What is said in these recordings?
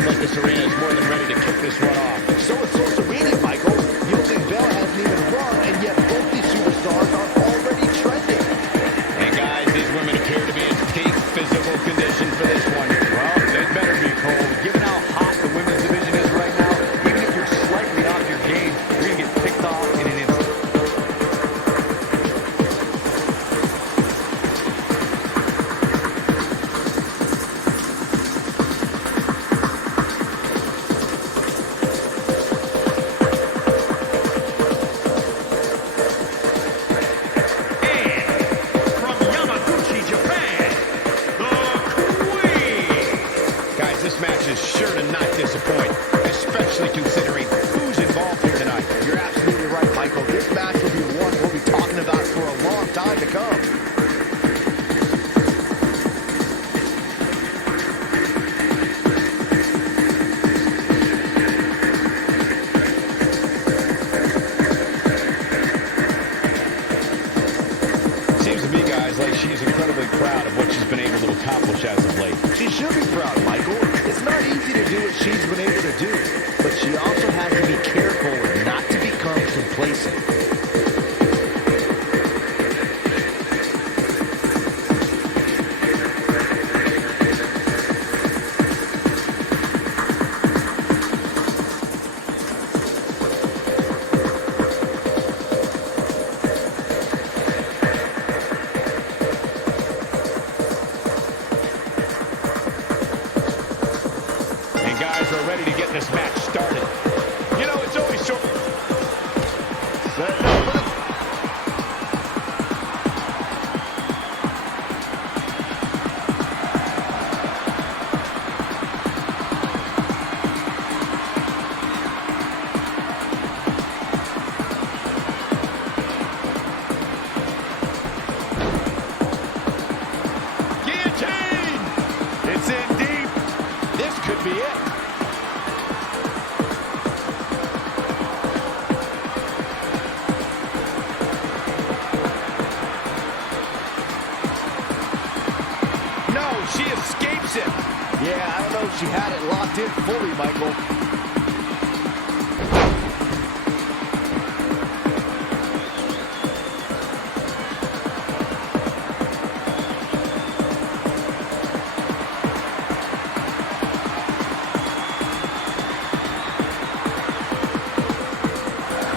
sounds like this arena is more than ready to kick this one off. So is social media, Michael. You don't think Bell hasn't even run, and yet both these superstars are already trending. And guys, these women appear to be in peak physical condition for this one. Well, they better be, Cole. Given how hot the women's division is right now, even if you're slightly off your game, you're going to get picked off in an instant. Sure to not disappoint, especially considering who's involved here tonight. You're absolutely right, Michael. This match will be one we'll be talking about for a long time to come. Seems to me, guys, like she's incredibly proud of what she's been able to accomplish as of late. She should be proud, Michael. It's not easy to do what she's been able to do, but she also has to be careful not to become complacent. Are ready to get this match started. You know, it's always so... Guillotine! It's in deep. This could be it. She escapes it. Yeah, I don't know if she had it locked in fully, Michael.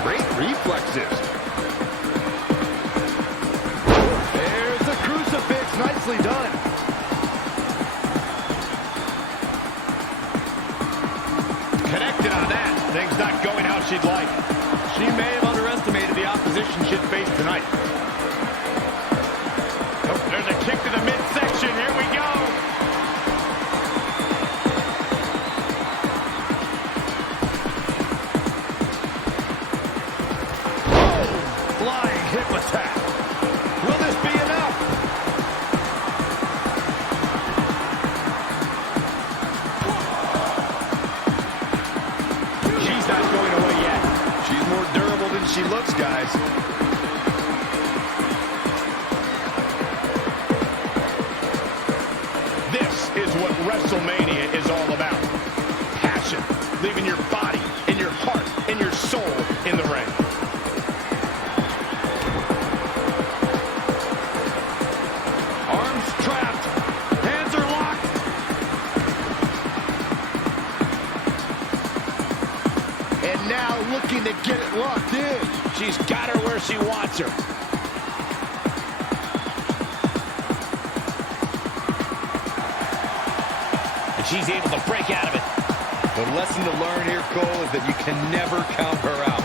Great reflexes. There's the crucifix. Nicely done. Connected on that. Things not going how she'd like. She may have underestimated the opposition she'd face tonight. Oh, there's a kick to the midsection. Here we go. Oh, flying hip attack. Will this be enough? She's not going away yet. She's more durable than she looks, guys. This is what WrestleMania is all about. Passion, leaving your body and your heart and your soul in the ring. Arms trapped. Hands are locked. And now looking to get it locked in. She's got her where she wants her. And she's able to break out of it. The lesson to learn here, Cole, is that you can never count her out.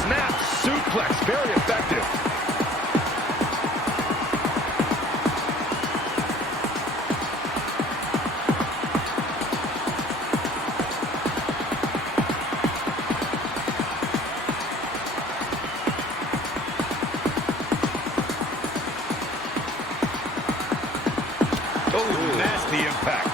Snap suplex, very effective. Oh, nasty impact.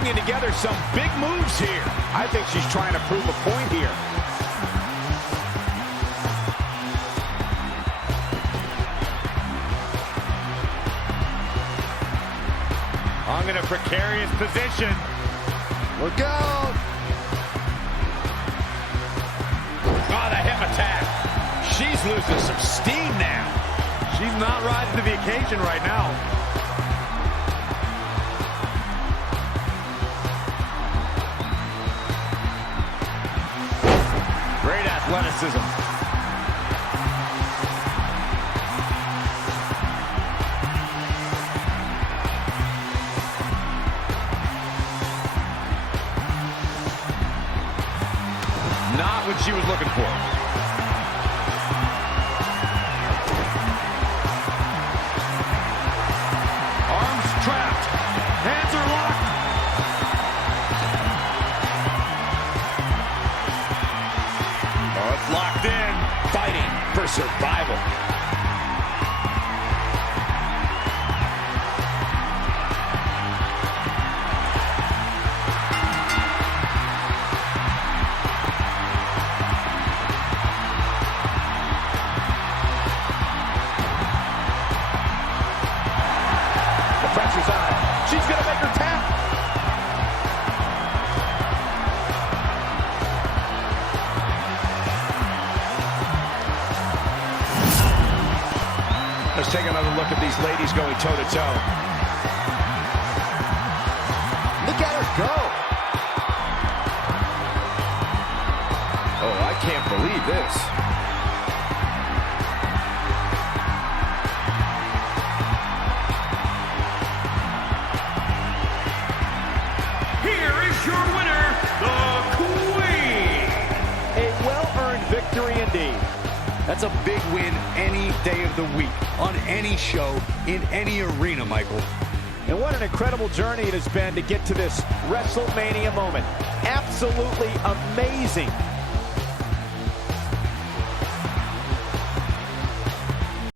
stringing together some big moves here. I think she's trying to prove a point here. I'm in a precarious position. Look out! Oh, the hip attack. She's losing some steam now. She's not rising to the occasion right now. Great athleticism. Not what she was looking for. Arms trapped. Hands are locked. Oh, it's locked in. Fighting for survival. Pressure's on. She's going to make her tap. Let's take another look at these ladies going toe-to-toe. Look at her go! Oh, I can't believe this. Here is your winner, the Queen. A well-earned victory indeed. That's a big win any day of the week, on any show, in any arena, Michael. And what an incredible journey it has been to get to this WrestleMania moment. Absolutely amazing